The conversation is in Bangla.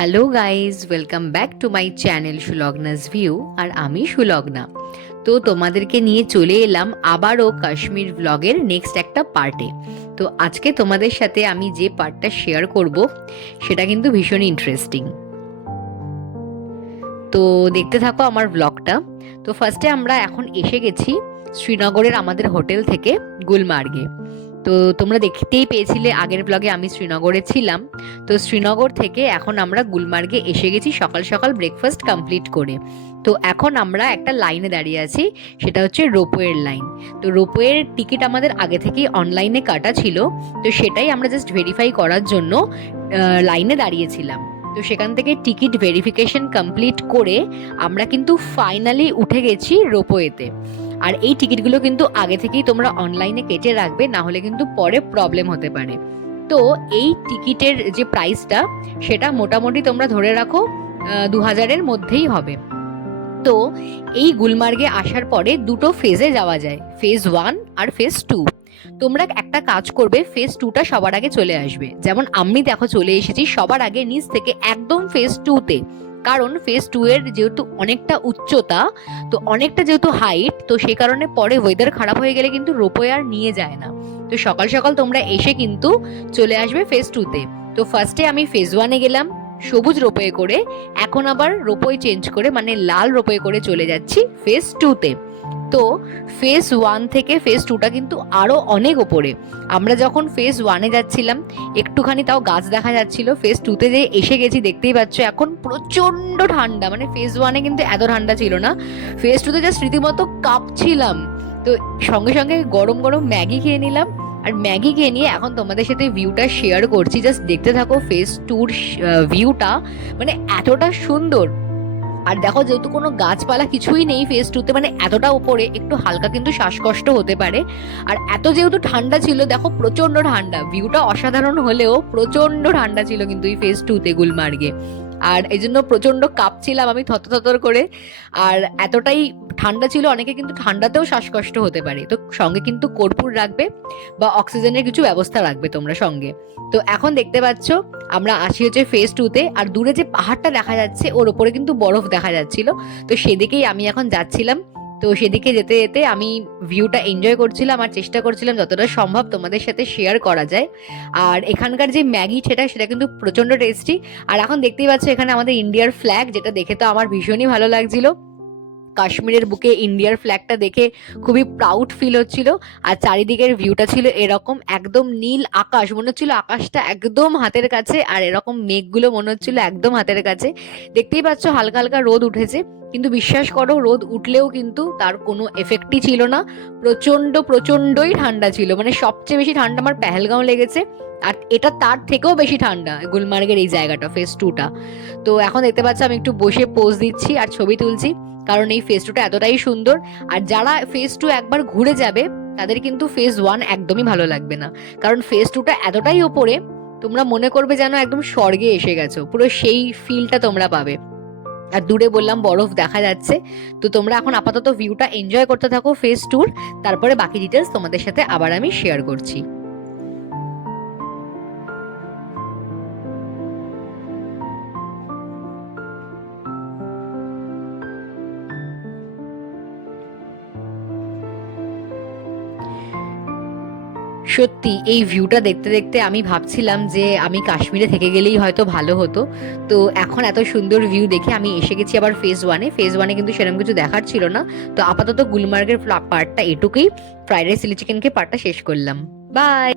Hello guys, welcome back to my channel Sulagna's view. আর আমি সুলগ্না। তো তোমাদেরকে নিয়ে চলে এলাম আবারও কাশ্মীর ব্লগের নেক্সট একটা পার্টে। তো আজকে তোমাদের সাথে আমি যে পার্টটা শেয়ার করব সেটা কিন্তু ভীষণ ইন্টারেস্টিং। তো দেখতে থাকো আমার ব্লগটা। তো ফার্স্টে আমরা এখন এসে গেছি শ্রীনগরের আমাদের হোটেল থেকে গুলমার্গে। তো তোমরা দেখতেই পেয়েছিলে আগের ব্লগে আমি শ্রীনগরে ছিলাম। তো শ্রীনগর থেকে এখন আমরা গুলমার্গে এসে গেছি সকাল সকাল ব্রেকফাস্ট কমপ্লিট করে। তো এখন আমরা একটা লাইনে দাঁড়িয়ে আছি, সেটা হচ্ছে রোপওয়ের লাইন। তো রোপওয়ের টিকিট আমাদের আগে থেকেই অনলাইনে কাটা ছিল, তো সেটাই আমরা জাস্ট ভেরিফাই করার জন্য লাইনে দাঁড়িয়েছিলাম। তো সেখান থেকে টিকিট ভেরিফিকেশন কমপ্লিট করে আমরা কিন্তু ফাইনালি উঠে গেছি রোপওয়েতে। আর এই টিকিটগুলো কিন্তু আগে থেকেই তোমরা অনলাইনে কেটে রাখবে, না হলে কিন্তু পরে প্রবলেম হতে পারে। তো এই টিকিটের যে প্রাইসটা সেটা মোটামুটি তোমরা ধরে রাখো 2000-এর মধ্যেই হবে। তো এই গুলমার্গে আসার পরে দুটো ফেজে যাওয়া যায়, ফেজ 1 আর ফেজ 2। তোমরা একটা কাজ করবে, ফেজ 2টা সবার আগে চলে আসবে। যেমন আমি দেখো চলে এসেছি সবার আগে নিচ থেকে একদম ফেজ 2তে। কারণ ফেজ 2 এর যেহেতু অনেকটা উচ্চতা, তো অনেকটা যেহেতু হাইট, তো সেই কারণে পরে ওয়েদার খারাপ হয়ে গেলে কিন্তু রোপওয়ে আর নিয়ে যায় না। তো সকাল সকাল তোমরা এসে কিন্তু চলে আসবে ফেজ 2তে। তো ফার্স্টে আমি ফেজ 1-এ গেলাম সবুজ রোপওয়ে করে, এখন আবার রোপওয়ে চেঞ্জ করে মানে লাল রোপওয়ে করে চলে যাচ্ছি ফেজ 2তে। তো ফেজ 1 থেকে ফেজ 2টা কিন্তু আরো অনেক ওপরে। আমরা যখন ফেজ 1-এ যাচ্ছিলাম একটুখানি তাও গাছ দেখা যাচ্ছিল, ফেজ 2তে যে এসে গেছি দেখতেই পাচ্ছ এখন প্রচন্ড ঠান্ডা। মানে ফেজ 1-এ কিন্তু এত ঠান্ডা ছিল না, ফেজ 2তে জাস্ট রীতিমতো কাঁপছিলাম। তো সঙ্গে সঙ্গে গরম গরম ম্যাগি খেয়ে নিলাম, আর ম্যাগি খেয়ে নিয়ে এখন তোমাদের সাথে ভিউটা শেয়ার করছি। জাস্ট দেখতে থাকো ফেজ 2-র ভিউটা, মানে এতটা সুন্দর। আর দেখো যেহেতু কোনো গাছপালা কিছুই নেই ফেজ 2তে, মানে এতটা উপরে একটু হালকা কিন্তু শ্বাসকষ্ট হতে পারে। আর এত যেহেতু ঠান্ডা ছিল, দেখো প্রচন্ড ঠান্ডা, ভিউটা অসাধারণ হলেও প্রচন্ড ঠান্ডা ছিল কিন্তু এই ফেজ 2তে গুলমার্গে। আর এই জন্য প্রচন্ড কাঁপছিলাম আমি থতথতর করে। আর এতটাই ঠান্ডা ছিল, অনেকে কিন্তু ঠান্ডাতেও শ্বাসকষ্ট হতে পারে। তো সঙ্গে কিন্তু কর্পূর রাখবে বা অক্সিজেনের কিছু ব্যবস্থা রাখবে তোমরা সঙ্গে। তো এখন দেখতে পাচ্ছ আমরা আসি হচ্ছে ফেজ 2তে। আর দূরে যে পাহাড়টা দেখা যাচ্ছে ওর উপরে কিন্তু বরফ দেখা যাচ্ছিল, তো সেদিকেই আমি এখন যাচ্ছিলাম। তো সেদিকে যেতে যেতে আমি ভিউটা এনজয় করছিলাম আর চেষ্টা করছিলাম যতটা সম্ভব তোমাদের সাথে শেয়ার করা যায়। আর এখানকার যে ম্যাগি সেটা কিন্তু প্রচন্ড টেস্টি। আর এখন দেখতেই পাচ্ছ এখানে আমাদের ইন্ডিয়ার ফ্ল্যাগ, যেটা দেখে তো আমার ভীষণই ভালো লাগছিল। কাশ্মীরের বুকে ইন্ডিয়ার ফ্ল্যাগটা দেখে খুবই প্রাউড ফিল হচ্ছিল। আর চারিদিকের ভিউটা ছিল এরকম, একদম নীল আকাশ, মনে হচ্ছিল আকাশটা একদম হাতের কাছে, আর এরকম মেঘগুলো মনে হচ্ছিল একদম হাতের কাছে। দেখতেই পাচ্ছ হালকা হালকা রোদ উঠেছে, কিন্তু বিশ্বাস করো রোদ উঠলেও কিন্তু তার কোনো এফেক্টই ছিল না। প্রচন্ডই ঠান্ডা ছিল। মানে সবচেয়ে বেশি ঠান্ডা আমার পেহেলগাঁও লেগেছে, আর এটা তার থেকেও বেশি ঠান্ডা গুলমার্গের এই জায়গাটা ফেজ 2টা। তো এখন দেখতে পাচ্ছ আমি একটু বসে পোজ দিচ্ছি আর ছবি তুলছি, কারণ এই ফেজ 2টা এতটাই সুন্দর। আর যারা ফেজ 2 একবার ঘুরে যাবে তাদের কিন্তু ফেজ 1 একদমই ভালো লাগবে না, কারণ ফেজ 2টা এতটাই ওপরে তোমরা মনে করবে যেন একদম স্বর্গে এসে গেছো, পুরো সেই ফিলটা তোমরা পাবে। আর দূরে বললাম বরফ দেখা যাচ্ছে। তো তোমরা এখন আপাতত ভিউটা এনজয় করতে থাকো ফেজ 2-র, তারপরে বাকি ডিটেলস তোমাদের সাথে আবার আমি শেয়ার করছি। সত্যি এই ভিউটা দেখতে দেখতে আমি ভাবছিলাম যে আমি কাশ্মীরে থেকে গেলেই হয়তো ভালো হতো। তো এখন এত সুন্দর ভিউ দেখে আমি এসে গেছি আবার ফেজ 1-এ। ফেজ 1-এ কিন্তু সেরকম কিছু দেখার ছিল না। তো আপাতত গুলমার্গের পার্টটা এটুকুই, ফ্রাইড রাইস চিলি চিকেনকে পার্টটা শেষ করলাম। বাই।